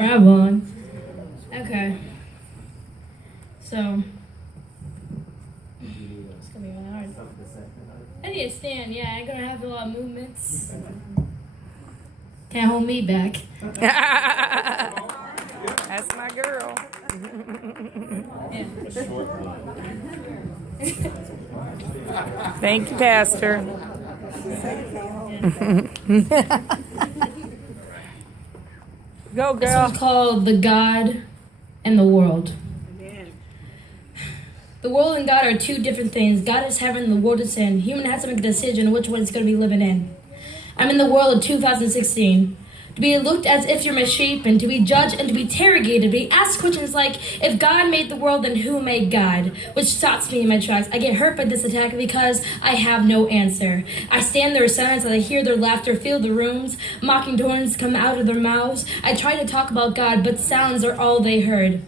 Grab on. Okay. So. It's gonna be really hard. I need to stand, yeah. I'm gonna have a lot of movements. Can't hold me back. That's my girl. Thank you, Pastor. Go, This girl. one's called The God and the World. The world and God are two different things. God is heaven, the world is sin. Human has to make a decision which one it's going to be living in. I'm in the world of 2016. To be looked as if you're misshapen, to be judged and to be interrogated, to be asked questions like, if God made the world, then who made God? Which stops me in my tracks. I get hurt by this attack because I have no answer. I stand there in silence as I hear their laughter fill the rooms, mocking tones come out of their mouths. I try to talk about God, but sounds are all they heard.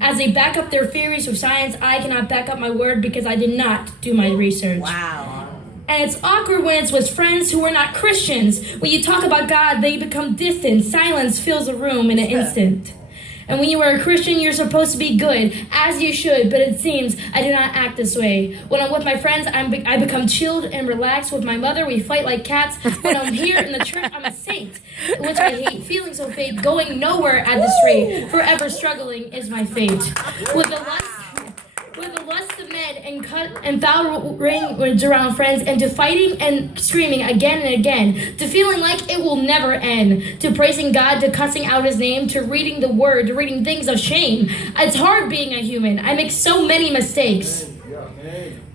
As they back up their theories with science, I cannot back up my word because I did not do my research. Wow. And it's awkward when it's with friends who are not Christians. When you talk about God, they become distant. Silence fills a room in an instant. And when you are a Christian, you're supposed to be good, as you should, but it seems I do not act this way. When I'm with my friends, I become chilled and relaxed. With my mother, we fight like cats. When I'm here in the church, I'm a saint, which I hate. Feeling so fake, going nowhere at this rate. Forever struggling is my fate. With the lust of men and foul language around friends, and to fighting and screaming again and again, to feeling like it will never end, to praising God, to cussing out his name, to reading the word, to reading things of shame. It's hard being a human. I make so many mistakes.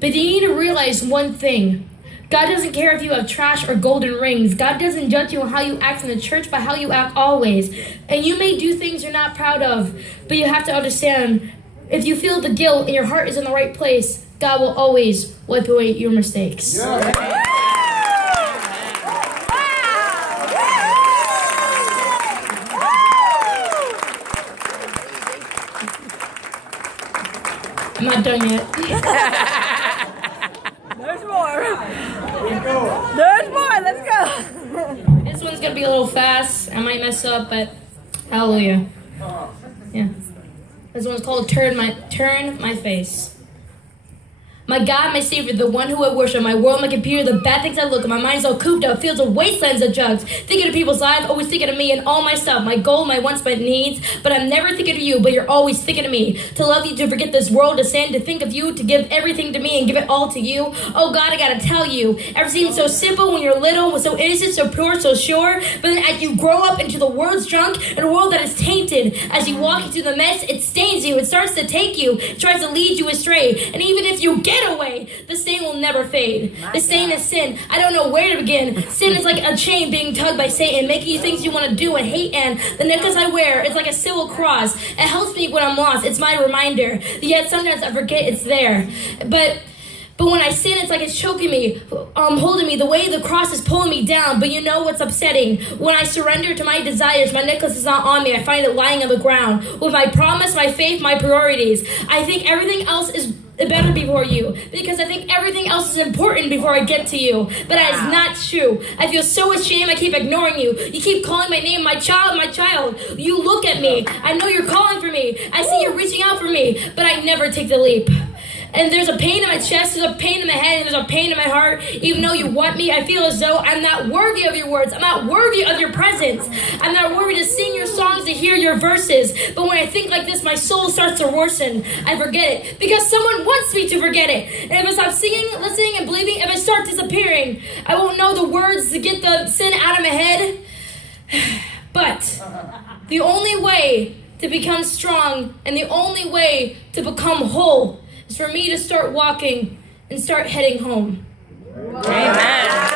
But you need to realize one thing. God doesn't care if you have trash or golden rings. God doesn't judge you on how you act in the church, but how you act always. And you may do things you're not proud of, but you have to understand, if you feel the guilt and your heart is in the right place, God will always wipe away your mistakes. Yeah. I'm not done yet. There's more. There's more. Let's go. This one's going to be a little fast. I might mess up, but hallelujah. Yeah. This one's called Turn My Face. My God, my Savior, the one who I worship, my world, my computer, the bad things I look at, my mind's all cooped up, fields of wastelands of jugs, thinking of people's lives, always thinking of me and all my stuff, my goal, my wants, my needs, but I'm never thinking of you, but you're always thinking of me, to love you, to forget this world, to sin, to think of you, to give everything to me and give it all to you. Oh God, I gotta tell you, everything seems so simple when you're little, so innocent, so pure, so sure, but then as you grow up into the world's junk, and a world that is tainted, as you walk into the mess, it stains you, it starts to take you, it tries to lead you astray, and even if you get away, the stain will never fade. The stain is sin. I don't know where to begin. Sin is like a chain being tugged by Satan, making you things you want to do and hate, and the necklace I wear is like a civil cross. It helps me when I'm lost. It's my reminder. Yet sometimes I forget it's there. But when I sin, it's like it's choking me, holding me. The way the cross is pulling me down. But you know what's upsetting? When I surrender to my desires, my necklace is not on me. I find it lying on the ground. With my promise, my faith, my priorities. I think everything else is better before you, because I think everything else is important before I get to you. But that is not true. I feel so ashamed. I keep ignoring you. You keep calling my name, my child, my child. You look at me. I know you're calling for me. I see you're reaching out for me, but I never take the leap. And there's a pain in my chest, there's a pain in my head, and there's a pain in my heart. Even though you want me, I feel as though I'm not worthy of your words. I'm not worthy of your presence. I'm not worthy to sing your songs, to hear your verses. But when I think like this, my soul starts to worsen. I forget it because someone wants me to forget it. And if I stop singing, listening, and believing, if I start disappearing, I won't know the words to get the sin out of my head. But the only way to become strong and the only way to become whole is for me to start walking and start heading home. Amen.